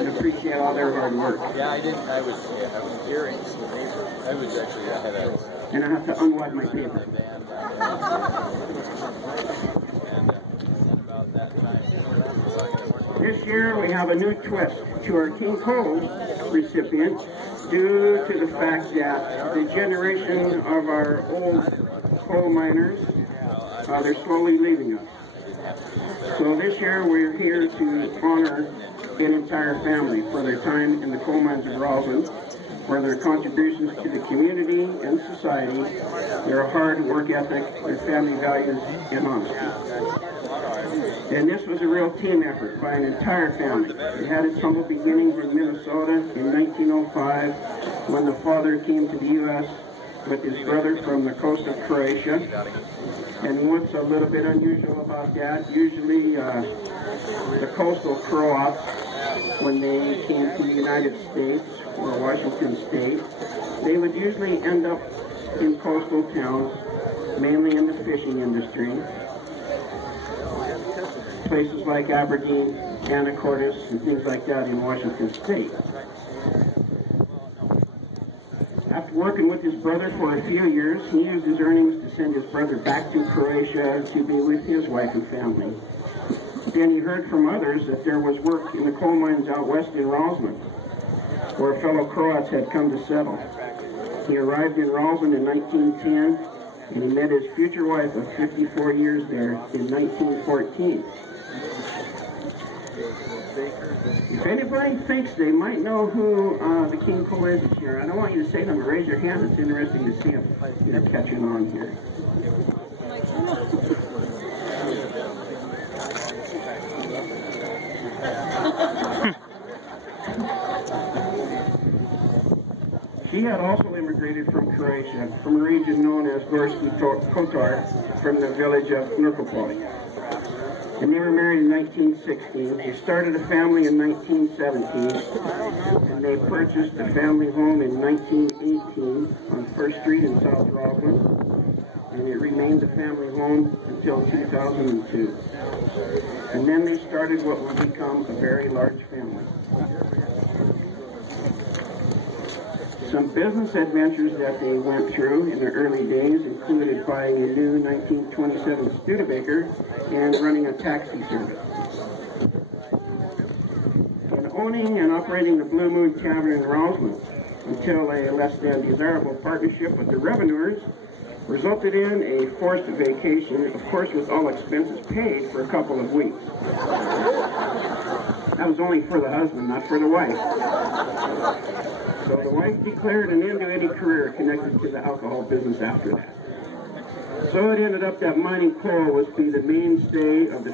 and appreciate all their hard work. Yeah, I didn't. I was hearing. I was actually had a. And I have to unwad my paper. This year we have a new twist to our King Cole recipient due to the fact that the generation of our old coal miners, they're slowly leaving us. So this year we're here to honor an entire family for their time in the coal mines of Roslyn, for their contributions to the community and society, their hard work ethic, their family values, and honesty. And this was a real team effort by an entire family. It had its humble beginnings in Minnesota in 1905 when the father came to the U.S. with his brother from the coast of Croatia. And what's a little bit unusual about that, usually the coastal Croats, when they came to the United States or Washington State, they would usually end up in coastal towns, mainly in the fishing industry. Places like Aberdeen, Anacortes, and things like that in Washington State. After working with his brother for a few years, he used his earnings to send his brother back to Croatia to be with his wife and family. Then he heard from others that there was work in the coal mines out west in Roslyn, where fellow Croats had come to settle. He arrived in Roslyn in 1910, and he met his future wife of 54 years there in 1914. If anybody thinks they might know who the King Cole is this year, I don't want you to say them, but raise your hand. It's interesting to see if you're catching on here. She had also immigrated from Croatia, from a region known as Gorski Kotar, from the village of Nurkopol. And they were married in 1916. They started a family in 1917, and they purchased a family home in 1918 on 1st Street in South Roslyn, and it remained a family home until 2002. And then they started what would become a very large family. Some business adventures that they went through in their early days included buying a new 1927 Studebaker and running a taxi service. And owning and operating the Blue Moon Tavern in Roslyn until a less than desirable partnership with the revenuers resulted in a forced vacation, of course with all expenses paid, for a couple of weeks. That was only for the husband, not for the wife. So the wife declared an end to any career connected to the alcohol business after that. So it ended up that mining coal was to be the mainstay of the